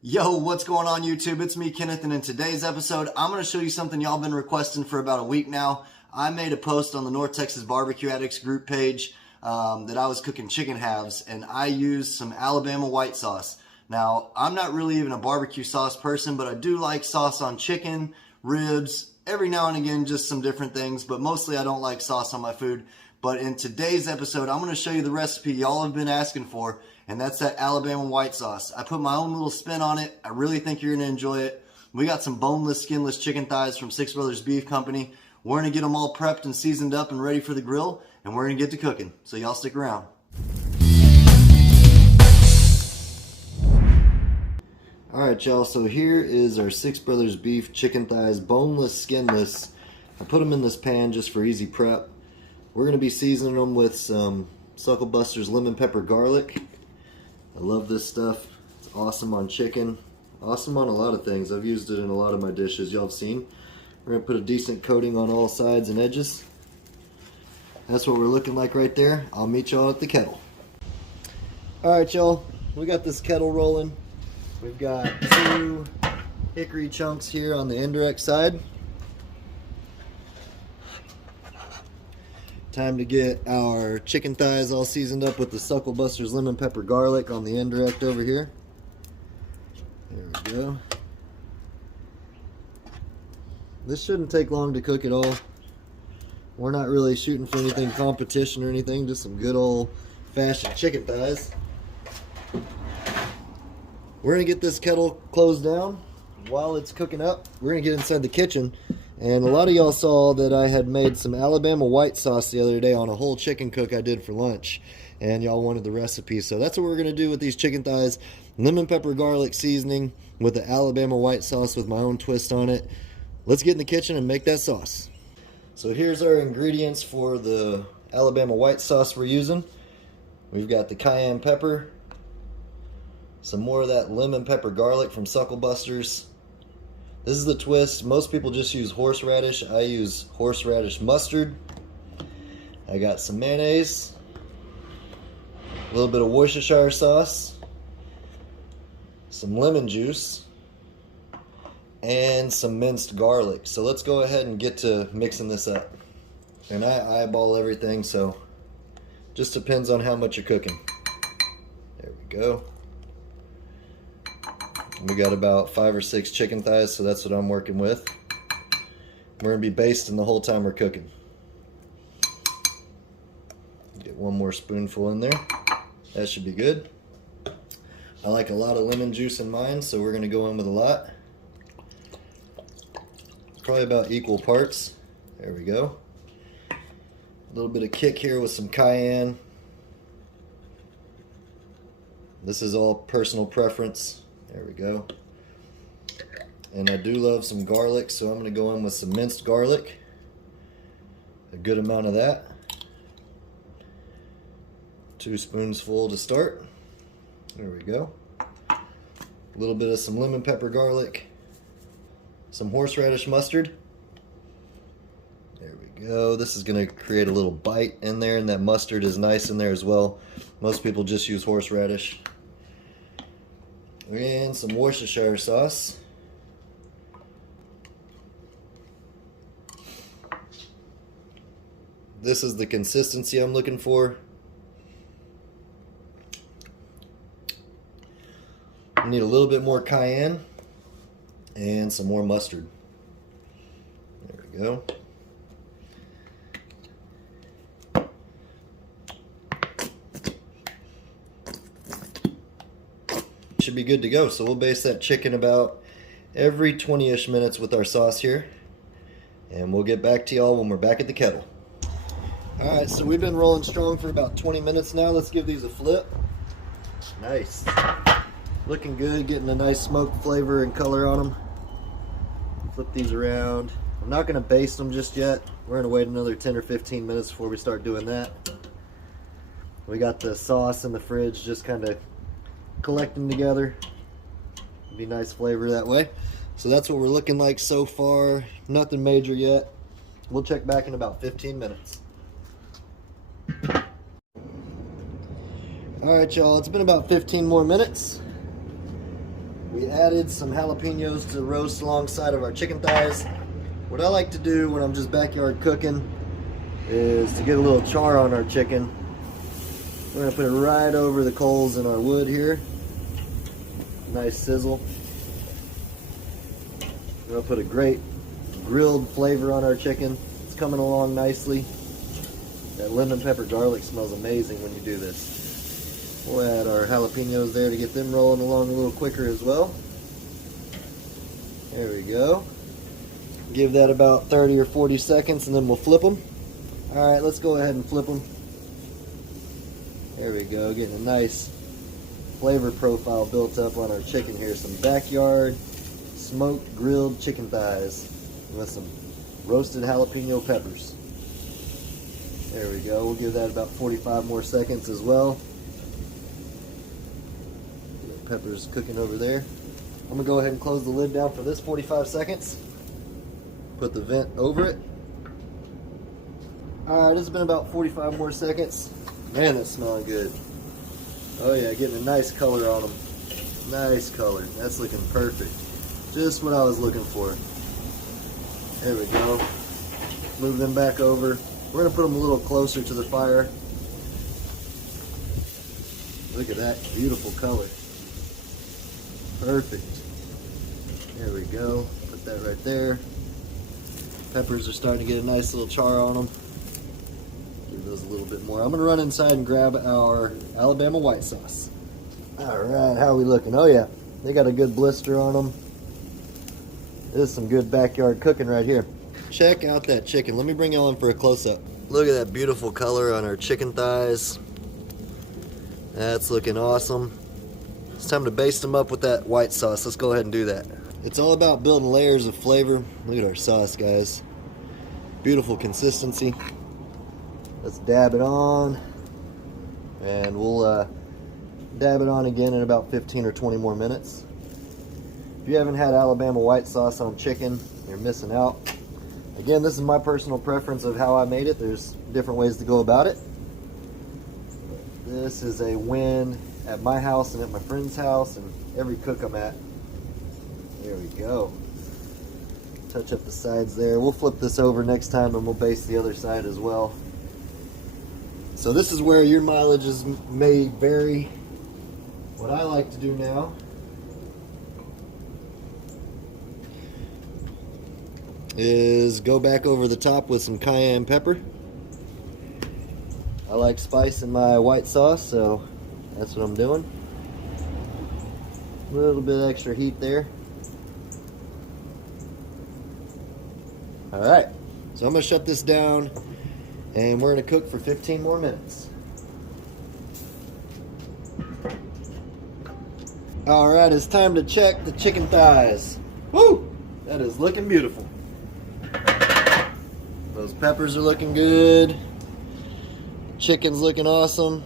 Yo, what's going on YouTube? It's me, Kenneth, and in today's episode, I'm going to show you something y'all been requesting for about a week now. I made a post on the North Texas Barbecue Addicts group page that I was cooking chicken halves, and I used some Alabama white sauce. Now, I'm not really even a barbecue sauce person, but I do like sauce on chicken, ribs, every now and again, just some different things, but mostly I don't like sauce on my food. But in today's episode, I'm going to show you the recipe y'all have been asking for, and that's that Alabama white sauce. I put my own little spin on it. I really think you're going to enjoy it. We got some boneless, skinless chicken thighs from Six Brothers Beef Company. We're going to get them all prepped and seasoned up and ready for the grill, and we're going to get to cooking. So y'all stick around. Alright y'all, so here is our Six Brothers Beef chicken thighs, boneless, skinless. I put them in this pan just for easy prep. We're going to be seasoning them with some Suckle Buster's lemon pepper garlic. I love this stuff. It's awesome on chicken. Awesome on a lot of things. I've used it in a lot of my dishes y'all have seen. We're going to put a decent coating on all sides and edges. That's what we're looking like right there. I'll meet y'all at the kettle. Alright y'all, we got this kettle rolling. We've got 2 hickory chunks here on the indirect side. Time to get our chicken thighs all seasoned up with the Suckle Buster's lemon pepper garlic on the indirect over here. There we go. This shouldn't take long to cook at all. We're not really shooting for anything competition or anything, just some good old fashioned chicken thighs. We're gonna get this kettle closed down. While it's cooking up, we're gonna get inside the kitchen. And a lot of y'all saw that I had made some Alabama white sauce the other day on a whole chicken cook I did for lunch. And y'all wanted the recipe. So that's what we're going to do with these chicken thighs. Lemon pepper garlic seasoning with the Alabama white sauce with my own twist on it. Let's get in the kitchen and make that sauce. So here's our ingredients for the Alabama white sauce we're using. We've got the cayenne pepper. Some more of that lemon pepper garlic from Suckle Buster's. This is the twist. Most people just use horseradish. I use horseradish mustard. I got some mayonnaise, a little bit of Worcestershire sauce, some lemon juice, and some minced garlic. So let's go ahead and get to mixing this up. And I eyeball everything, so just depends on how much you're cooking. There we go. We got about 5 or 6 chicken thighs, so that's what I'm working with. We're going to be basting the whole time we're cooking. Get one more spoonful in there. That should be good. I like a lot of lemon juice in mine, so we're going to go in with a lot. Probably about equal parts. There we go. A little bit of kick here with some cayenne. This is all personal preference. There we go. And I do love some garlic, so I'm going to go in with some minced garlic. A good amount of that. 2 spoonsful to start. There we go. A little bit of some lemon pepper garlic. Some horseradish mustard. There we go. This is going to create a little bite in there, and that mustard is nice in there as well. Most people just use horseradish. And some Worcestershire sauce. This is the consistency I'm looking for. I need a little bit more cayenne and some more mustard. There we go. Should be good to go. So we'll baste that chicken about every 20-ish minutes with our sauce here, and we'll get back to y'all when we're back at the kettle. Alright, so we've been rolling strong for about 20 minutes now. Let's give these a flip. Nice. Looking good, getting a nice smoked flavor and color on them. Flip these around. I'm not going to baste them just yet. We're going to wait another 10 or 15 minutes before we start doing that. We got the sauce in the fridge just kind of collecting together. Be nice flavor that way. So that's what we're looking like so far. Nothing major yet. We'll check back in about 15 minutes. Alright y'all, it's been about 15 more minutes. We added some jalapenos to roast alongside of our chicken thighs. What I like to do when I'm just backyard cooking is to get a little char on our chicken. We're going to put it right over the coals in our wood here. Nice sizzle. We're going to put a great grilled flavor on our chicken. It's coming along nicely. That lemon pepper garlic smells amazing when you do this. We'll add our jalapenos there to get them rolling along a little quicker as well. There we go. Give that about 30 or 40 seconds and then we'll flip them. Alright, let's go ahead and flip them. There we go, getting a nice flavor profile built up on our chicken here. Some backyard smoked grilled chicken thighs with some roasted jalapeno peppers. There we go. We'll give that about 45 more seconds as well. Peppers cooking over there. I'm going to go ahead and close the lid down for this 45 seconds. Put the vent over it. Alright, it's been about 45 more seconds. Man, that's smelling good. Oh yeah, getting a nice color on them. Nice color. That's looking perfect. Just what I was looking for. There we go. Move them back over. We're going to put them a little closer to the fire. Look at that beautiful color. Perfect. There we go. Put that right there. Peppers are starting to get a nice little char on them. Give those a little bit more. I'm going to run inside and grab our Alabama white sauce. Alright, how are we looking? Oh yeah, they got a good blister on them. This is some good backyard cooking right here. Check out that chicken. Let me bring y'all in for a close-up. Look at that beautiful color on our chicken thighs. That's looking awesome. It's time to baste them up with that white sauce. Let's go ahead and do that. It's all about building layers of flavor. Look at our sauce, guys. Beautiful consistency. Let's dab it on. And we'll dab it on again in about 15 or 20 more minutes. If you haven't had Alabama white sauce on chicken, you're missing out. Again, this is my personal preference of how I made it. There's different ways to go about it. This is a win at my house and at my friend's house and every cook I'm at. There we go. Touch up the sides there. We'll flip this over next time and we'll baste the other side as well. So this is where your mileages may vary. What I like to do now is go back over the top with some cayenne pepper. I like spice in my white sauce, so that's what I'm doing. A little bit extra heat there. Alright, so I'm going to shut this down and we're going to cook for 15 more minutes. Alright, it's time to check the chicken thighs. Woo! That is looking beautiful. Those peppers are looking good. Chicken's looking awesome.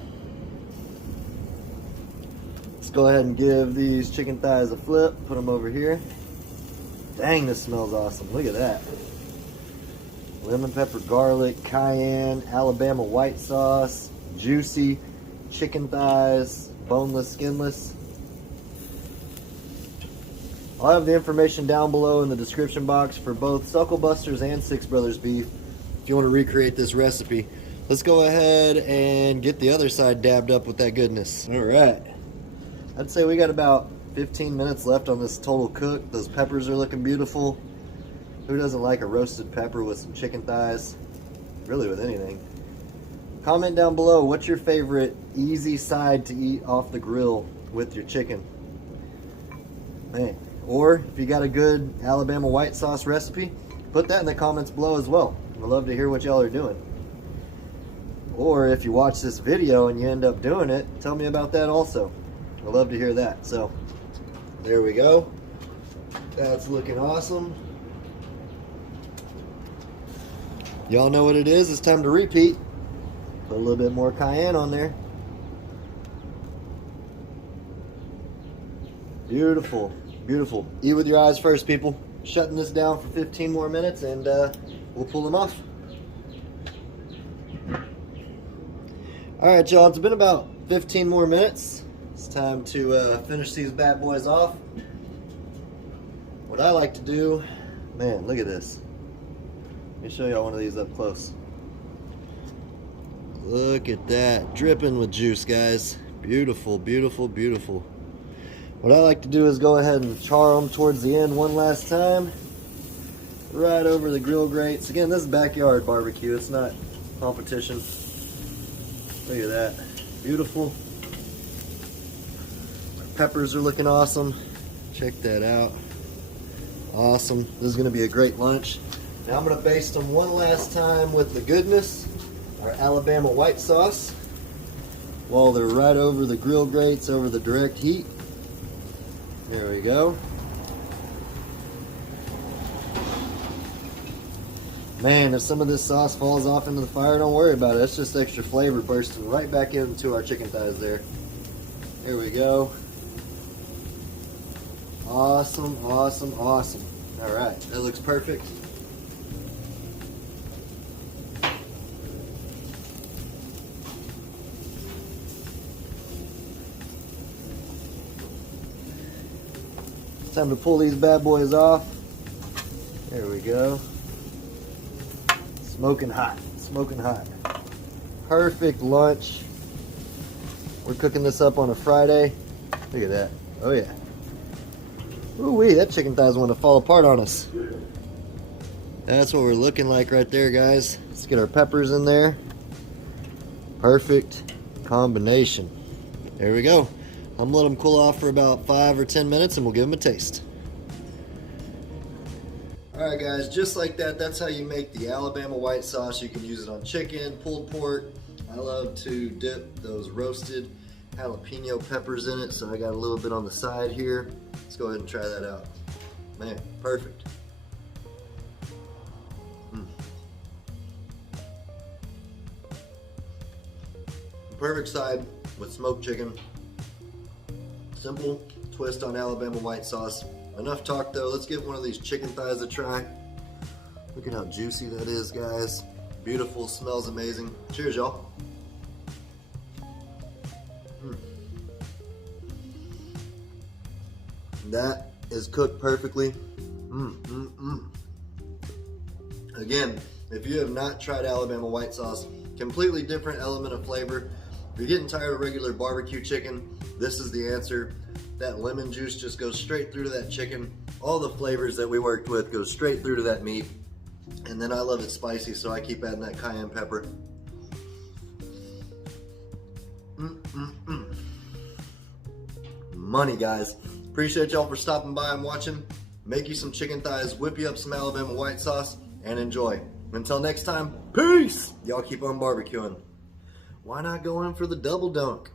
Let's go ahead and give these chicken thighs a flip. Put them over here. Dang, this smells awesome. Look at that. Lemon pepper, garlic, cayenne, Alabama white sauce, juicy chicken thighs, boneless, skinless. I'll have the information down below in the description box for both Suckle Busters and Six Brothers beef if you want to recreate this recipe. Let's go ahead and get the other side dabbed up with that goodness. Alright. I'd say we got about 15 minutes left on this total cook. Those peppers are looking beautiful. Who doesn't like a roasted pepper with some chicken thighs? Really with anything. Comment down below, what's your favorite easy side to eat off the grill with your chicken? Man. Or if you got a good Alabama white sauce recipe, put that in the comments below as well. I'd love to hear what y'all are doing. Or if you watch this video and you end up doing it, tell me about that also. I'd love to hear that. So, there we go. That's looking awesome. Y'all know what it is. It's time to repeat. Put a little bit more cayenne on there. Beautiful. Beautiful. Eat with your eyes first, people. Shutting this down for 15 more minutes and we'll pull them off. Alright, y'all. It's been about 15 more minutes. It's time to finish these bad boys off. What I like to do, man, look at this. Let me show y'all one of these up close. Look at that, dripping with juice, guys. Beautiful, beautiful, beautiful. What I like to do is go ahead and char them towards the end one last time. Right over the grill grates. Again, this is backyard barbecue. It's not competition. Look at that. Beautiful. Our peppers are looking awesome. Check that out. Awesome. This is going to be a great lunch. Now I'm going to baste them one last time with the goodness, our Alabama white sauce, while they're right over the grill grates, over the direct heat. There we go. Man, if some of this sauce falls off into the fire, don't worry about it. That's just extra flavor bursting right back into our chicken thighs there. There we go. Awesome, awesome, awesome. All right, that looks perfect. Time to pull these bad boys off. There we go. Smoking hot, smoking hot. Perfect lunch. We're cooking this up on a Friday. Look at that. Oh yeah. Ooh-wee, that chicken thighs want to fall apart on us. That's what we're looking like right there, guys. Let's get our peppers in there. Perfect combination. There we go. I'm gonna let them cool off for about 5 or 10 minutes and we'll give them a taste. Alright guys, just like that, that's how you make the Alabama white sauce. You can use it on chicken, pulled pork. I love to dip those roasted jalapeno peppers in it, so I got a little bit on the side here. Let's go ahead and try that out. Man, perfect. Perfect side with smoked chicken. Simple twist on Alabama white sauce. Enough talk though, let's get one of these chicken thighs a try. Look at how juicy that is, guys. Beautiful, smells amazing. Cheers, y'all. That is cooked perfectly. Again, if you have not tried Alabama white sauce, completely different element of flavor. If you're getting tired of regular barbecue chicken, this is the answer. That lemon juice just goes straight through to that chicken. All the flavors that we worked with go straight through to that meat. And then I love it spicy, so I keep adding that cayenne pepper. Money, guys. Appreciate y'all for stopping by and watching. Make you some chicken thighs, whip you up some Alabama white sauce, and enjoy. Until next time, peace! Y'all keep on barbecuing. Why not go in for the double dunk?